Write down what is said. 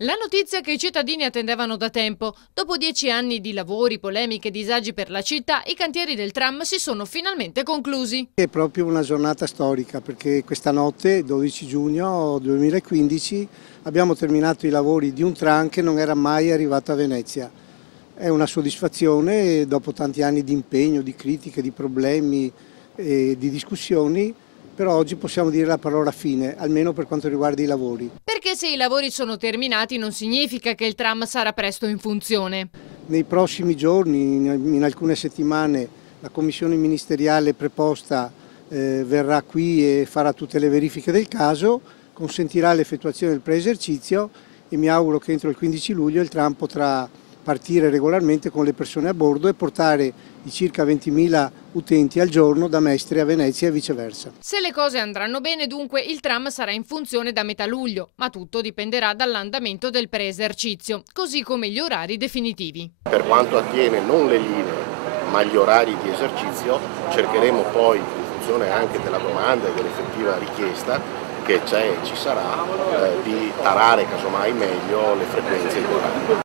La notizia che i cittadini attendevano da tempo. Dopo 10 anni di lavori, polemiche e disagi per la città, i cantieri del tram si sono finalmente conclusi. È proprio una giornata storica perché questa notte, 12 giugno 2015, abbiamo terminato i lavori di un tram che non era mai arrivato a Venezia. È una soddisfazione dopo tanti anni di impegno, di critiche, di problemi e di discussioni, però oggi possiamo dire la parola fine, almeno per quanto riguarda i lavori. Perché se i lavori sono terminati non significa che il tram sarà presto in funzione. Nei prossimi giorni, in alcune settimane, la commissione ministeriale preposta verrà qui e farà tutte le verifiche del caso, consentirà l'effettuazione del preesercizio e mi auguro che entro il 15 luglio il tram potrà partire regolarmente con le persone a bordo e portare i circa 20.000 utenti al giorno da Mestre a Venezia e viceversa. Se le cose andranno bene, dunque, il tram sarà in funzione da metà luglio, ma tutto dipenderà dall'andamento del preesercizio, così come gli orari definitivi. Per quanto attiene non le linee, ma gli orari di esercizio, cercheremo poi, in funzione anche della domanda e dell'effettiva richiesta che ci sarà, di tarare casomai meglio le frequenze e gli orari.